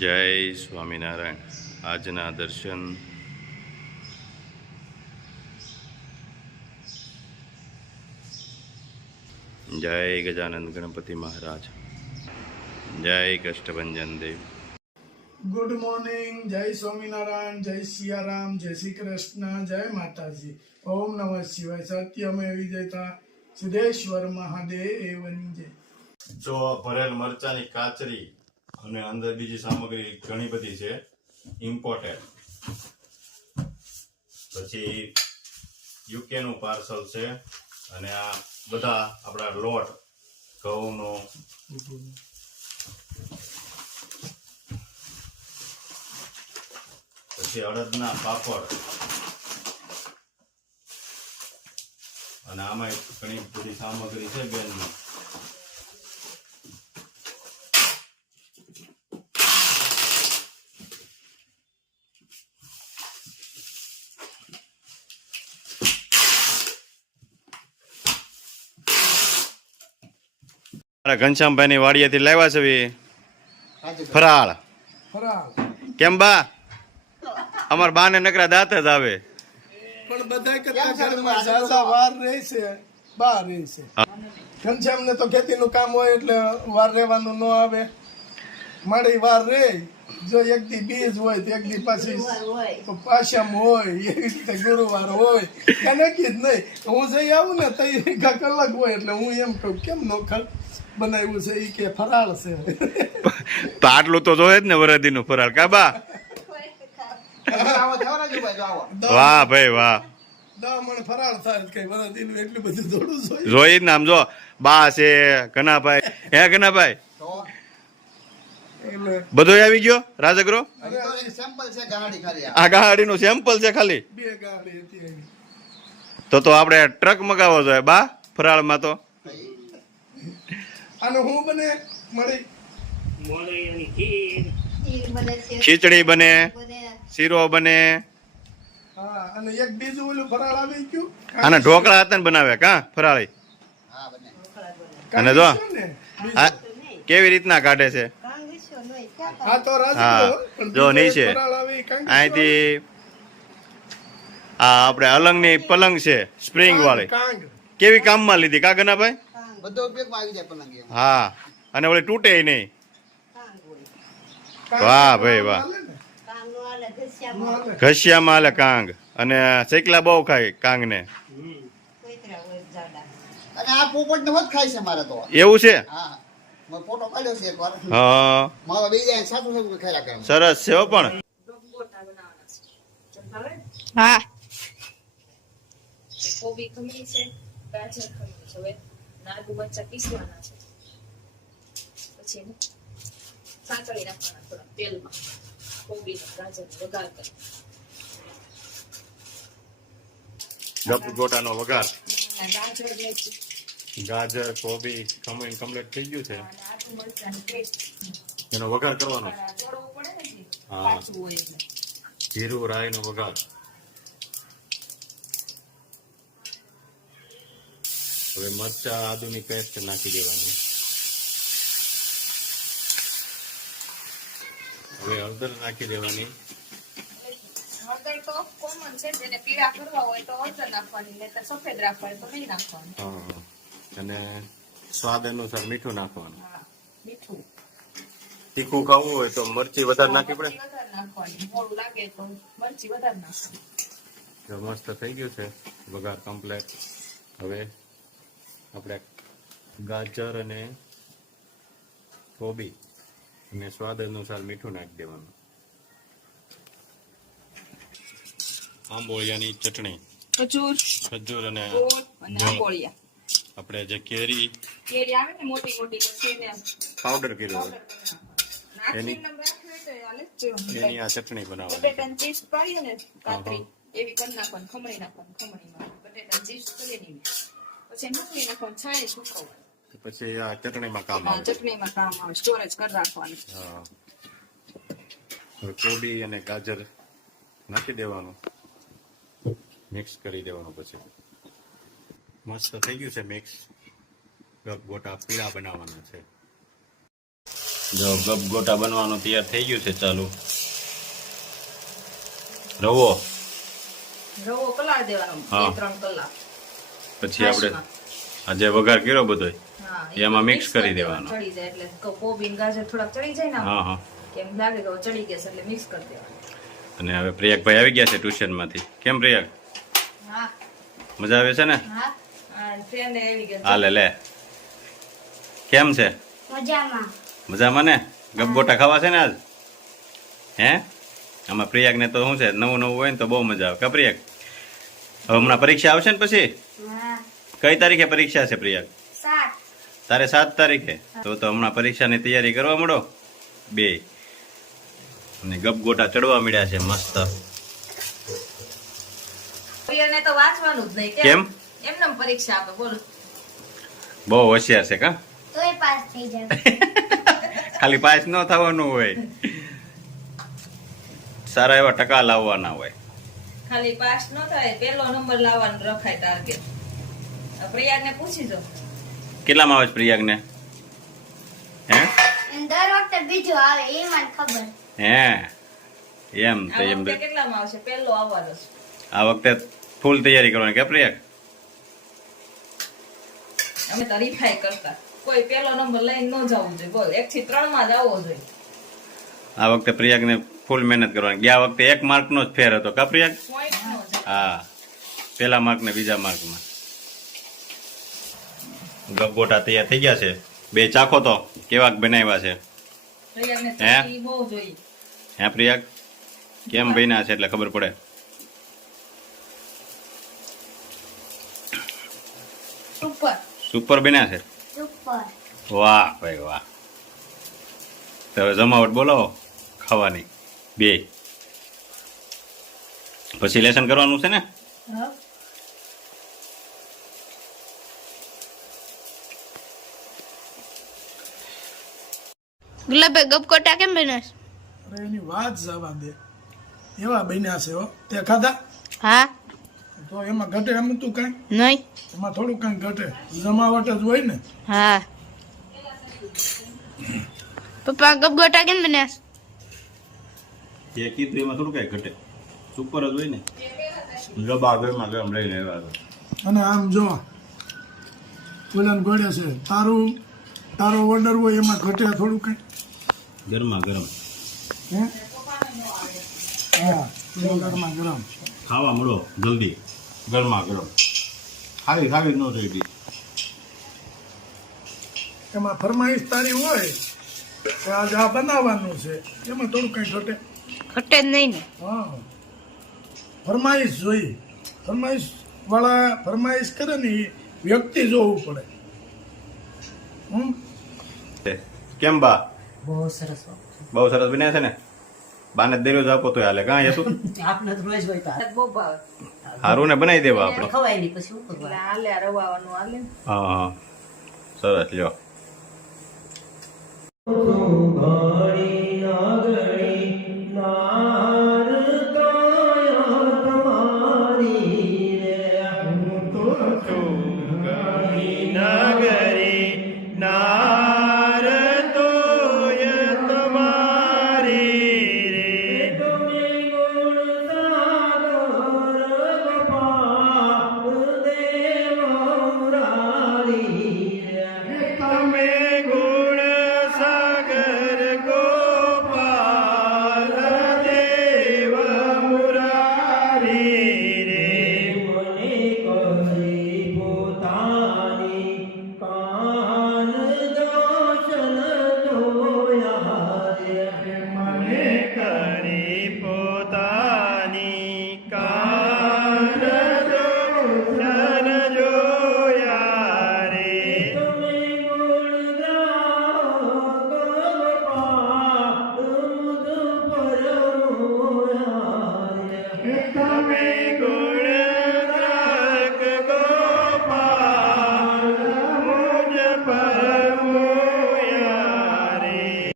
જય સ્વામિનારાયણ. આજના દર્શન જય ગજાનંદ ગણપતિ મહારાજ, જય કષ્ટભંજન દેવ. Good morning. જય સ્વામિનારાયણ, જય સિયારામ, જય શ્રી કૃષ્ણ, જય માતાજી. ઓમ નમઃ શિવાય. સત્યમે વિજયતા સિદ્ધેશ્વર મહાદેવની જય. જો ભરેલ મરચાની કાચરી અને અંદર બીજી સામગ્રી ઘણી બધી છે ઇમ્પોર્ટેડ. પછી યુકે નું પાર્સલ છે અને આ બધા આપણા લોટ ઘઉંનો, પછી અડદના પાપડ અને આમાં ઘણી બધી સામગ્રી છે બેનની. ઘનશ્યામભાઈ ની વાડિયાથી લાવ્યા છે ફરાળ. ફરાળ કેમ બા? અમાર બા ને નકરા દાંત જ આવે. પણ બધા કરતા ઘરમાં ઝાઝા વાર રહે છે, બહાર રહે છે. ઘનશ્યામને તો ખેતીનું કામ હોય એટલે વાર રહેવાનું ન આવે. મારી વાર રહે. જો એક દી બીજ હોય તો એક દી પાછી પાછમ હોય, એવી રીતે ગુરુવાર હોય, નક્કી જ નહીં. હું જઈ આવું ને તો કાંક અલગ હોય એટલે હું એમ કહું કેમ નોખર બનાવ્યું છે, એ કે ફરાળ છે. તો આટલું તો જોઈએ જ ને વરદી નું ફરાળ. કા બા? વાહ ભાઈ વાહ. 10 મણ ફરાળ થાય કઈ વરદી નું એટલું બધું થોડું જોઈએ. જોઈ જ ને આમ જો બા છે, ઘનાભાઈ. હે ઘનાભાઈ બધો આવી ગયો રાજગરો. આ ગાડી નું સેમ્પલ છે ખાલી. 2 ગાડી હતી. તો આપણે ટ્રક મગાવવો જોઈએ બા ફરાળ માં. તો આનો હું બને મળી ખીચડી બને, શીરો બને. હા, અને એક બીજું ઓલું ફરાળ આવી ગયું. આના ઢોકળા હતા ને બનાવે કા ફરાળી. અને જો કેવી રીતના કાઢે છે. હા તો હા રાજગરો જો નહીં છે અહીંથી. આ આપણે અલંગ ની પલંગ છે સ્પ્રિંગ વાળી. કાંગ કેવી કામમાં લીધી કા ગનાભાઈ? બધો ઉપયોગમાં આવી જાય પલંગ. હા, અને ઓલી તૂટે નહીં. વાહ ભાઈ વાહ. ઘસિયામાં હાલે કાંગ. અને શેકલા બહુ ખાય કાંગ ને. અને આ પોપટ ને ખાય છે મારે તો. એવું છે? હા, મેં ફોટો પાડ્યો છે એકવાર. હા મારો બે જાય સાચું સાચું ખાયા કરે. સરસ છે હો. પણ હા કોબી ખમણી છે, ગાજર ખમણી છે. હવે નાગુ મરચા પીસવાના છે, પછી સાંતળી નાખવાના થોડા તેલમાં. કોબી ને ગાજર વઘાર કરી ગોટાનો વઘાર. ગાજર ગાજર કોબી ખમણ કમ્પ્લીટ થઈ ગયું છે. આદુ મરચાની પેસ્ટ એનો વઘાર કરવાનો. ચોળવું પડે ને જી, હા. કાચું હોય એટલે. જીરું રાઈ નો વઘાર. હવે મરચા આદુની પેસ્ટ નાખી દેવાની. હવે હળદર નાખી દેવાની. હળદર તો કોમન છે, જેને પીળા કરવા હોય તો હળદર નાખવાની, નહીંતર સફેદ રાખવા હોય તો નહીં નાખવાની. હા, અને સ્વાદ અનુસાર મીઠું નાખવાનું. હા, મીઠું. તીખું ખાવું હોય તો મરચી વધારે નાખવી પડે. મરચી વધારે નાખવાની, મોડું લાગે તો મરચી વધારે નાખવાની. જો મસ્ત થઈ ગયું છે વઘાર કમ્પ્લેટ. હવે આપણે ગાજર અને કોબી અને સ્વાદ અનુસાર મીઠું નાખી દેવાનું. આંબોળિયાની ચટણી, ખજૂર અને ગોળ અને આંબોળિયા. આપણે જે કેરી આવે ને મોટી મોટી, પછી એને પાવડર કર્યો હોય નાખીને રાખવી હોય તો હાલે જ જેવું. એની આ ચટણી બનાવવાની. બટેટાની ચિપ્સ પાડીએ ને કાતરી, એવી કરી નાખવાની. ખમણી નાખવાની, ખમણીમાં બટેટાની ચિપ્સ કરીએ ને પછી મૂકી નાખવાનું, છાંય સુકવવાનું. પછી આ ચટણીમાં કામ આવે. ચટણીમાં કામ આવે, સ્ટોરેજ કરી રાખવાનું. હા, હવે કોબી અને ગાજર નાખી દેવાનું, મિક્સ કરી દેવાનું. પછી મસ્ત થઈ ગયું છે મિક્સ. ગોટા પીળા બનાવવાના છે. જો ગપગોટા બનવાનું તૈયાર થઈ ગયું છે ચાલુ. રવો રવો કલાક દેવાનો હા. 2-3 કલાક. પછી આપણે છાશમાં. આજે વઘાર કર્યો બધોય હા, એમાં mix કરી દેવાનો. ચડી જાય એટલે કોબી ને ગાજર થોડાક ચડી જાય ને આમ. હા હા. કેમ લાગે કે હવે ચડી ગયા છે એટલે મિક્સ કરી દેવાનું. અને હવે પ્રિયકભાઈ આવી ગયા છે ટ્યુશનમાંથી. કેમ પ્રિયક, હા મજા આવે છે ને? હા ફ્રેન્ડ આવી ગયા હાલે લે. કેમ છે? મજામાં. મજામાં ને? ગપગોટા ખાવા છે ને આજ? હે? આમાં પ્રિયકને તો શું છે, નવું નવું હોય ને તો બહુ મજા આવે. કા પ્રિયક? હવે હમણાં પરીક્ષા આવશે ને પછી? કઈ તારીખે પરીક્ષા છે પ્રિયક? 7. તારે 7 તારીખે? તો હમણાં પરીક્ષાની તૈયારી કરવા માંડો બે. અને ગપગોટા ચડવા મળ્યા છે મસ્ત. પ્રિયને તો વાંચવાનું જ નહીં. કેમ? એમને પરીક્ષા આપે બોલો. બહુ હોશિયાર છે કા? તોય પાસ થઈ જાય. ખાલી પાસ ન થવાનું હોય, સારા એવા ટકા લાવવાના હોય. ખાલી પાસ ન થાય, પહેલો નંબર લાવવાનો રખાય ટાર્ગેટ. પ્રિયાને પૂછી જો કેટલામાં આવે છે પ્રિયાગને? હે દર વખતે બીજું આવે એ મને ખબર. હે એમ તો આ એમ વખતે કેટલામાં આવશે? પહેલો આવવાનો છે. આ વખતે ફૂલ તૈયારી કરવાની કે પ્રિયક? અમે તો રીફાઈ કરતા, કોઈ પહેલો નંબર લઈને ન જવું જોઈએ. બોલ 1 થી 3 માં જ આવવો જોઈએ. આ વખતે પ્રિયકને ફૂલ મહેનત કરવાની. ગયા વખતે 1 માર્કનો જ ફેર હતો કા પ્રિયક? પોઈન્ટ નો જ. હા, પેલા માર્ક ને બીજા માર્કમાં. ગપગોટા તૈયાર થઈ ગયા છે. બે ચાખો તો કેવાક બનાવ્યા છે. પ્રિયાને હે? ચટણી બહુ જોઈએ. હે પ્રિયક? કેમ બન્યા છે એટલે ખબર પડે. સુપર. સુપર બન્યા છે. સુપર. વાહ ભાઈ વાહ. તો હવે જમાવટ બોલાવો ખાવાની બે. પછી લેસન કરવાનું છે ને? હા. ગુલાબે ગપકોટા કેમ બન્યા? અરે એની વાત જવા દે, એવા બન્યા છે હો. તે ખાધા હા. તો એમાં ઘટે એમ તું કઈ? નહીં. એમાં થોડું કઈ ઘટે, જમાવટ જ હોય ને. હા. પપ્પા ગપકોટા કેમ બન્યા? એ કીધું એમાં થોડું કઈ ઘટે, સુપર જ હોય ને. ગબા ગરમા ગરમ લઈને આવ્યા. અને આમ જો ઓલાને ગોળે છે, તારો ઓર્ડર હોય એમાં ઘટે થોડું કઈ? ગરમા ગરમ હે? હા, ગરમા ગરમ. ખાવા મળો જલ્દી. ગરમા ગરમ ખાવી ન જોઈ. એમાં ફરમાઈશ તારી હોય કે આજે આ બનાવવાનું છે, એમાં થોડું કઈ ઘટે? ઘટે જ નહીં ને. હા, ફરમાઈશ જોઈ. ફરમાઈશ વાળા ફરમાઈશ કરે ને એ વ્યક્તિ જોવું પડે. કેમ બા? બહુ સરસ બહુ સરસ બન્યા છે ને? બાને દરિયો જ આપો તો હાલે. કાં યસુ આપણે તો રોજ હોય તો બહુ ભાવે. હારું ને બનાવી દેવા આપણે. ખવાય નહીં પછી શું કરવાનું? એટલે હાલે આ રવાનું હાલે. હા હા સરસ લ્યો. તમે